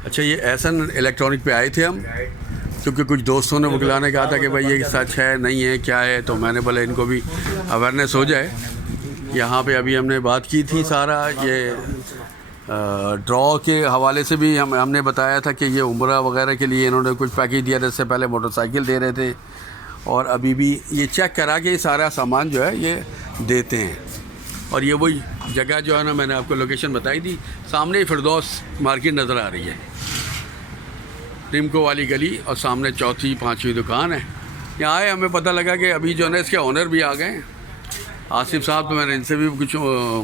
अच्छा, ये एहसन इलेक्ट्रॉनिक पे आए थे हम, क्योंकि कुछ दोस्तों ने बुलाने कहा था कि भाई ये सच है नहीं है क्या है, तो मैंने बोला इनको भी अवेयरनेस हो जाए। यहाँ पे अभी हमने बात की थी सारा ये ड्रॉ के हवाले से भी हमने बताया था कि ये उम्रा वगैरह के लिए इन्होंने कुछ पैकेज दिया था, इससे पहले मोटरसाइकिल दे रहे थे, और अभी भी ये चेक करा के सारा सामान जो है ये देते हैं। और ये वही जगह जो है ना, मैंने आपको लोकेशन बताई थी, सामने ही फिरदौस मार्केट नज़र आ रही है, रिमको वाली गली, और सामने चौथी पांचवी दुकान है। यहाँ आए हमें पता लगा कि अभी जो है ना इसके ऑनर भी आ गए हैं, आसिफ साहब, तो मैंने इनसे भी कुछ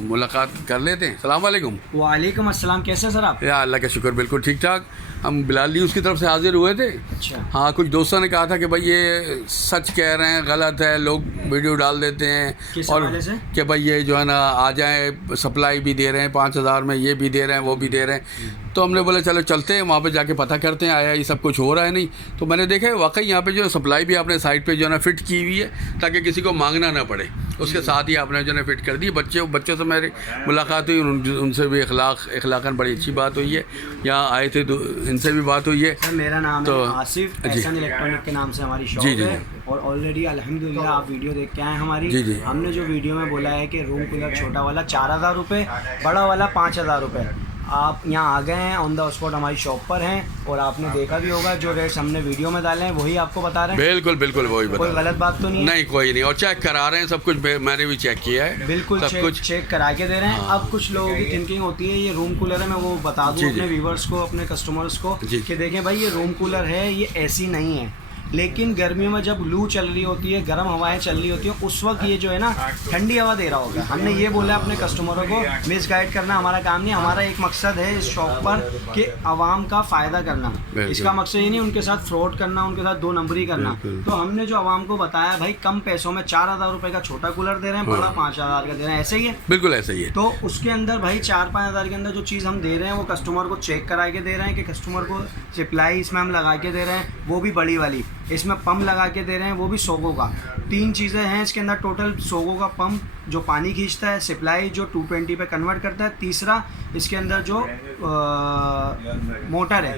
मुलाकात कर लेते हैं। सलाम वालेकुम। वालेकुम अस्सलाम, कैसे हैं सर आप? या अल्लाह का शुक्र, बिल्कुल ठीक ठाक। हम बिलाल न्यूज़ की तरफ से हाजिर हुए थे। अच्छा। हाँ, कुछ दोस्तों ने कहा था कि भाई ये सच कह रहे हैं, गलत है, लोग वीडियो डाल देते हैं, किस और हवाले से? कि भाई ये जो है ना आ जाएं, सप्लाई भी दे रहे हैं 5,000 में, ये भी दे रहे हैं वो भी दे रहे हैं। तो हमने बोला चलो चलते हैं वहाँ पे, जाके पता करते हैं आया ये सब कुछ हो रहा है नहीं। तो मैंने देखा है वाकई यहाँ पे जो सप्लाई भी आपने साइड पे जो है ना फिट की हुई है, ताकि किसी को मांगना ना पड़े। उसके साथ ही आपने जो है फिट कर दी। बच्चों से मेरी मुलाकात हुई, उनसे भी अखलाकन बड़ी अच्छी बात हुई है। यहाँ आए थे तो इनसे भी बात हुई है। सर मेरा नाम तो है आसिफ, एहसन इलेक्ट्रॉनिक के नाम से हमारी शॉप जी। है, और ऑलरेडी अल्हम्दुलिल्लाह आप वीडियो देख के आए हमारी। जी। हमने जो वीडियो में बोला है कि रूम कूलर छोटा वाला 4,000 रुपये, बड़ा वाला 5,000 रुपये। आप यहाँ आ गए हैं, ऑन द स्पॉट हमारी शॉप पर हैं, और आपने देखा भी होगा जो रेट्स हमने वीडियो में डाले हैं वही आपको बता रहे हैं। बिल्कुल बिल्कुल वही बता, कोई गलत बात तो नहीं है? नहीं, कोई नहीं, और चेक करा रहे हैं सब कुछ, मैंने भी चेक किया है, बिल्कुल सब कुछ चेक करा के दे रहे हैं। हाँ। अब कुछ लोगों की थिंकिंग होती है ये रूम कूलर है, मैं वो बता दूं अपने व्यूवर्स को, अपने कस्टमर्स को कि देखें भाई ये रूम कूलर है, ये ऐसी नहीं है। लेकिन गर्मियों में जब लू चल रही होती है, गर्म हवाएं चल रही होती है, उस वक्त ये जो है ना ठंडी हवा दे रहा होगा। हमने ये बोला अपने कस्टमरों को, मिस गाइड करना हमारा काम नहीं, हमारा एक मकसद है इस शॉप पर कि आवाम का फ़ायदा करना। इसका मकसद ये नहीं उनके साथ फ्रॉड करना, उनके साथ दो नंबरी करना। तो हमने जो आवाम को बताया भाई कम पैसों में 4,000 रुपये का छोटा कूलर दे रहे हैं, बड़ा 5,000 का दे रहे हैं, ऐसे ही है। बिल्कुल ऐसे ही है। तो उसके अंदर भाई 4-5 हज़ार के अंदर जो चीज़ हम दे रहे हैं वो कस्टमर को चेक करा के दे रहे हैं कि कस्टमर को सप्लाई इसमें हम लगा के दे रहे हैं, वो भी बड़ी वाली, इसमें पम्प लगा के दे रहे हैं, वो भी सोगो का। 3 चीज़ें हैं इसके अंदर टोटल, सोगो का पंप जो पानी खींचता है, सप्लाई जो 220 पे कन्वर्ट करता है, तीसरा इसके अंदर जो मोटर है,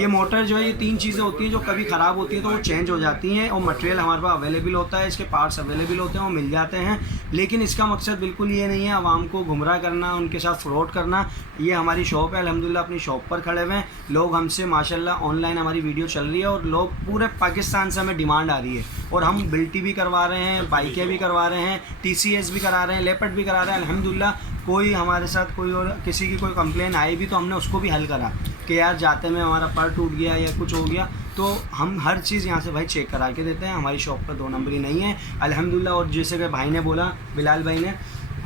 ये मोटर जो है, ये 3 चीज़ें होती हैं जो कभी ख़राब होती है तो वो चेंज हो जाती हैं, और मटेरियल हमारे पास अवेलेबल होता है, इसके पार्ट्स अवेलेबल होते हैं, वो मिल जाते हैं। लेकिन इसका मकसद बिल्कुल ये नहीं है आवाम को गुमराह करना, उनके साथ फ्रॉड करना। ये हमारी शॉप है, अल्हम्दुलिल्लाह अपनी शॉप पर खड़े हुए हैं लोग, हमसे माशाल्लाह ऑनलाइन हमारी वीडियो चल रही है, और लोग पूरे पाकिस्तान से हमें डिमांड आ रही है, और हम बिल्टी भी करवा रहे हैं, बाइकें भी करवा रहे हैं, TCS भी करा रहे हैं, लेपर्ड भी करा रहे हैं। अल्हम्दुलिल्लाह कोई हमारे साथ कोई और किसी की कोई कंप्लेन आई भी तो हमने उसको भी हल करा कि यार जाते में हमारा पर टूट गया या कुछ हो गया, तो हम हर चीज़ यहाँ से भाई चेक करा के देते हैं। हमारी शॉप पर 2 नंबरी नहीं है अल्हम्दुलिल्लाह। और जैसे कि भाई ने बोला, बिलाल भाई ने,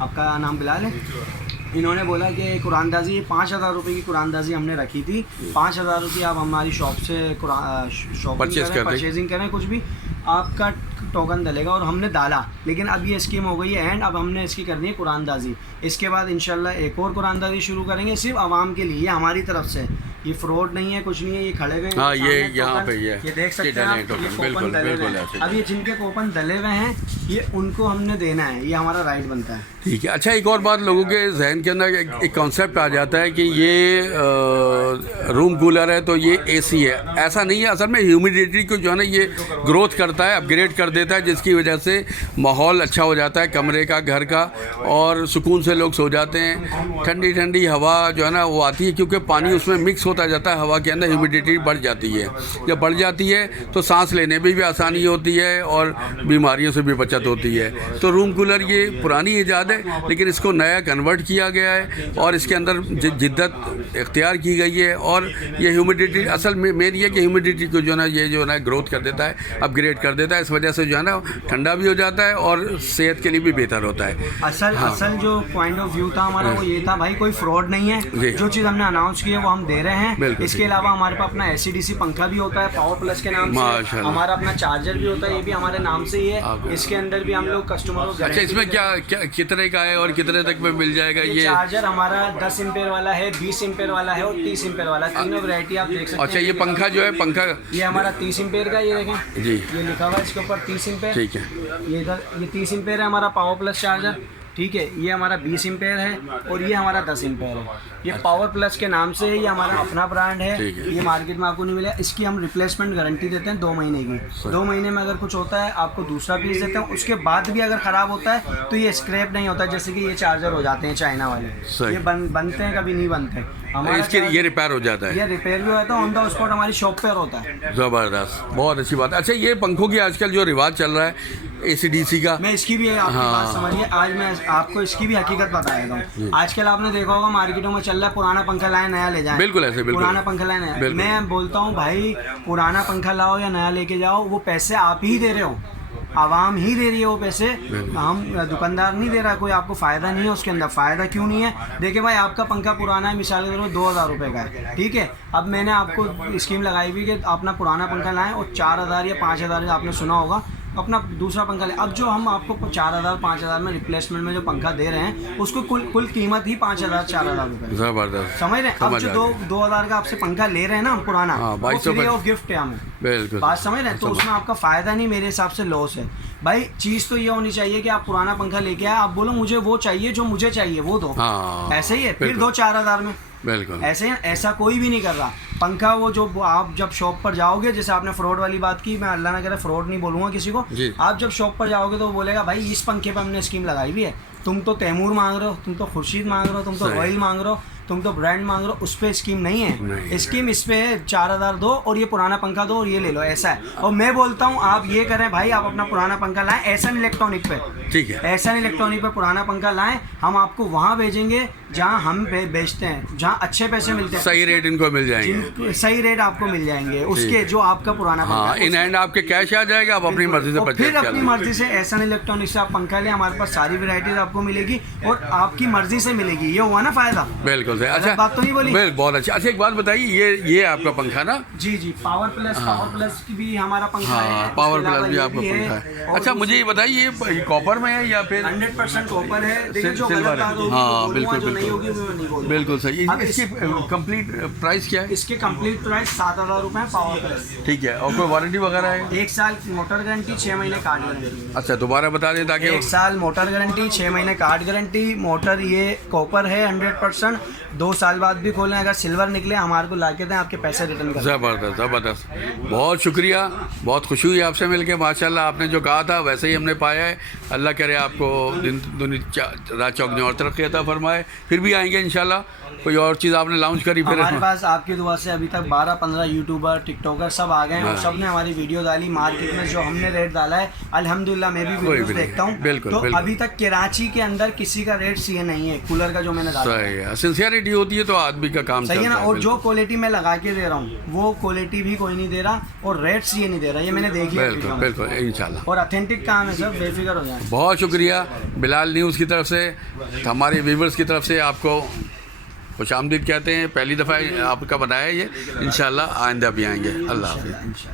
आपका नाम बिलाल है, इन्होंने बोला कि कुरानदाजी 5,000 रुपये की कुरानदाजी हमने रखी थी, 5,000 रुपये आप हमारी शॉप से परचेजिंग करें, कुछ भी आपका टोकन डलेगा, और हमने डाला। लेकिन अब ये स्कीम हो गई है एंड, अब हमने इसकी करनी है कुरानदाजी। इसके बाद इंशाल्लाह एक और कुरानदाजी शुरू करेंगे सिर्फ आवाम के लिए, हमारी तरफ से। ये फ्रॉड नहीं है, कुछ नहीं है, ये खड़े हुए हैं। हाँ, ये यहाँ पे ये देख सकते हैं आप, ये कूपन डले हुए हैं। अब ये जिनके कूपन डले हुए हैं ये उनको हमने देना है, ये हमारा राइट बनता है। ठीक है। अच्छा, एक और बात, लोगों के जहन के अंदर एक कॉन्सेप्ट आ जाता है कि ये रूम कूलर है तो ये AC है। ऐसा नहीं है, असल में ह्यूमिडिटी को जो है ना ये ग्रोथ करता है, अपग्रेड कर देता है, जिसकी वजह से माहौल अच्छा हो जाता है कमरे का, घर का, और सुकून से लोग सो जाते हैं। ठंडी ठंडी हवा जो है ना वो आती है, क्योंकि पानी उसमें मिक्स होता जाता है हवा के अंदर, ह्यूमिडिटी बढ़ जाती है। जब बढ़ जाती है तो सांस लेने में भी आसानी होती है और बीमारियों से भी बचत होती है। तो रूम कूलर ये पुरानी ईजाद है, लेकिन इसको नया कन्वर्ट किया गया है, और इसके अंदर जिद्दत इख्तियार की गई है। और ये ह्यूमिडिटी, असल में मेन ये कि ह्यूमिडिटी को जो है ना ये जो है ना ग्रोथ कर देता है, अपग्रेड कर देता है। इस वजह से जो है ना ठंडा भी हो जाता है और सेहत के लिए भी बेहतर होता है। असल जो पॉइंट ऑफ व्यू था हमारा वो ये था भाई, कोई फ्रॉड नहीं है, जो चीज़ हमने अनाउंस की है वो हम दे रहे हैं। इसके अलावा हमारे पास अपना ACDC पंखा भी होता है पावर प्लस के नाम से, हमारा अपना चार्जर भी होता है, ये भी हमारे नाम से ही है। इसके अंदर भी हम लोग कस्टमरों को, अच्छा, इसमें क्या कितने का है और कितने तक में मिल जाएगा? ये चार्जर हमारा 10 एम्पेयर वाला है, 20 एम्पेयर वाला है और 30 एम्पेयर वाला, तीनों वैरायटी आप देख सकते हैं। अच्छा, ये पंखा जो है, पंखा ये हमारा 30 एम्पेयर का, ये देखें जी, ये लिखा हुआ है इसके ऊपर 30 एम्पेयर। ठीक है, ये 30 एम्पेयर है हमारा पावर प्लस चार्जर। ठीक है, ये हमारा 20 एम्पेयर है और ये हमारा 10 एम्पेयर है। ये पावर प्लस के नाम से है, ये हमारा अपना ब्रांड है, ठीक है। ये मार्केट में आपको नहीं मिलेगा। इसकी हम रिप्लेसमेंट गारंटी देते हैं 2 महीने की। 2 महीने में अगर कुछ होता है आपको दूसरा पीस देते हैं, उसके बाद भी अगर ख़राब होता है तो ये स्क्रैप नहीं होता, जैसे कि ये चार्जर हो जाते हैं चाइना वाले, सही। ये बनते हैं कभी नहीं बनते। हमारा इसके ये रिपेयर हो जाता है, ये रिपेयर भी होता है, ऑन द स्पॉट हमारी शॉप पर होता है। ज़बरदस्त, बहुत अच्छी बात है। अच्छा, ये पंखों की आजकल जो रिवाज चल रहा है ACDC का, मैं इसकी भी आपकी बात समझिए, आज मैं आपको इसकी भी हकीकत बता देता हूँ। आजकल आपने देखा होगा मार्केटों में चल रहा है पुराना पंखा लाए नया ले जाए, बिल्कुल ऐसे, बिल्कुल पुराना पंखा लाए नया। बिल्कुल। मैं बोलता हूँ भाई पुराना पंखा लाओ या नया लेके जाओ, वो पैसे आप ही दे रहे हो, आवाम ही दे रही है वो पैसे, हम दुकानदार नहीं दे रहा। कोई आपको फ़ायदा नहीं है उसके अंदर। फ़ायदा क्यों नहीं है? देखिए भाई, आपका पंखा पुराना है, मिसाल के तौर पर 2000 रुपये का है, ठीक है। अब मैंने आपको स्कीम लगाई हुई कि अपना पुराना पंखा लाएं और 4000 या 5000 आपने सुना होगा, अपना दूसरा पंखा ले। अब जो हम आपको 4000 5000 में रिप्लेसमेंट में जो पंखा दे रहे हैं, उसको कुल कीमत ही 5000 4000 रुपये, ज़बरदस्त, समझ रहे हैं। अब जो 2000 का आपसे पंखा ले रहे हैं ना हम पुराना, हाँ, वो फ्री ऑफ गिफ्ट है हमें, बिल्कुल बात समझ रहे हैं। तो उसमें आपका फ़ायदा नहीं, मेरे हिसाब से लॉस है। भाई चीज़ तो ये होनी चाहिए कि आप पुराना पंखा लेके आए, आप बोलो मुझे वो चाहिए जो मुझे चाहिए, वो दो, हाँ, ऐसे ही है। फिर बिल्कुल। 2-4000 में, बिल्कुल ऐसे ही। ऐसा कोई भी नहीं कर रहा पंखा। वो जो आप जब शॉप पर जाओगे, जैसे आपने फ्रॉड वाली बात की, मैं अल्लाह ना करे फ्रॉड नहीं बोलूँगा किसी को, जी। आप जब शॉप पर जाओगे तो वो बोलेगा भाई इस पंखे पर हमने स्कीम लगाई हुई है, तुम तो तैमूर मांग रहे हो, तुम तो खुर्शीद मांग रहे हो, तुम तो सही। रॉयल मांग रहे हो, तुम तो ब्रांड मांग रहे हो, उस पर स्कीम नहीं है। नहीं। स्कीम इस पे है 4000 दो और ये पुराना पंखा दो और ये ले लो, ऐसा है। और मैं बोलता हूँ आप ये करें भाई, आप अपना पुराना पंखा लाएं एहसान इलेक्ट्रॉनिक पे, ठीक है, एहसान इलेक्ट्रॉनिक पे पुराना पंखा लाएं, हम आपको वहाँ भेजेंगे जहाँ हम बेचते हैं, जहाँ अच्छे पैसे मिलते हैं, सही रेट इनको मिल जाएंगे, सही रेट आपको मिल जाएंगे उसके, जो आपका पुराना पंखा हाँ, है। इन हैंड आपके कैश आ जाएगा, आप अपनी मर्जी से और परचेज फिर कर अपनी लेंगे। मर्जी से एहसान इलेक्ट्रॉनिक से आप पंखा लें, हमारे पास सारी वैरायटीज आपको मिलेगी और आपकी मर्जी से मिलेगी। ये हुआ ना फायदा, बिल्कुल सही। अच्छा, बात तो नहीं बोली। बहुत अच्छा। अच्छा, एक बात बताइए, ये आपका पंखा ना? जी जी, पावर प्लस की भी हमारा पंखा है, हाँ, उसके पावर अलावा प्लस भी ये आपका पंखा है। और अच्छा, मुझे ये बताइए, ये कॉपर में है या फिर 100% कॉपर है। देखिए जो सिल्वर गलत है? बात होगी हाँ, वो बोलूँगा, बिल्कुल, जो नहीं बिल्कुल। होगी वो नहीं बोलूँगा। बिल्कुल सही। अब इसकी कंप्लीट प्राइस क्या है? इसके कंप्लीट प्राइस 7000 रुपये है, पावर प्लस। ठीक है, और कोई वारंटी वगैरह है? 1 साल मोटर गारंटी, 6 महीने कार्ड गारंटी। अच्छा, दोबारा बता दें ताकि 1 साल मोटर गारंटी, 6 महीने कार्ड गारंटी। मोटर ये कॉपर है 100%, 2 साल बाद भी खोलें, अगर सिल्वर निकले हमारे को ला के दें, आपके पैसे रिटर्न कर। ज़बरदस्त, ज़बरदस्त, बहुत शुक्रिया, बहुत खुशी हुई आपसे मिलके। माशाल्लाह, आपने जो कहा था वैसे ही हमने पाया है। अल्लाह करे आपको दिन दुनिया रात चौक और तरक्की अता फरमाए। फिर भी आएंगे इंशाल्लाह। कोई और चीज़ आपने लॉन्च करी फिर? हमारे पास आपकी दुआ से अभी तक 12-15 यूट्यूबर टिकटॉकर सब आ गए हैं और सब ने हमारी वीडियो डाली। मार्केट में जो हमने रेट डाला है अल्हम्दुलिल्लाह, मैं भी वीडियोस देखता हूँ, बिल्कुल, तो बिल्कुल। अभी तक कराची के अंदर किसी का रेट सी नहीं है कूलर का जो मैंने डाला है। सही है, सिंसियरिटी होती है तो आदमी का काम सही है चलता ना। है। और जो क्वालिटी मैं लगा के दे रहा हूँ वो क्वालिटी भी कोई नहीं दे रहा और रेट्स ये नहीं दे रहा, ये मैंने देख लिया बिल्कुल, वीडियो में। बिल्कुल, इंशाल्लाह। और ऑथेंटिक काम है सर, बेफिक्र हो जाए। बहुत शुक्रिया बिलाल न्यूज़ की तरफ से, हमारे व्यूवर्स की तरफ से आपको खुशामदीद कहते हैं। पहली दफ़ा आपका बनाया ये, इंशाल्लाह आइंदा भी आएंगे। अल्लाह हाफ़िज़।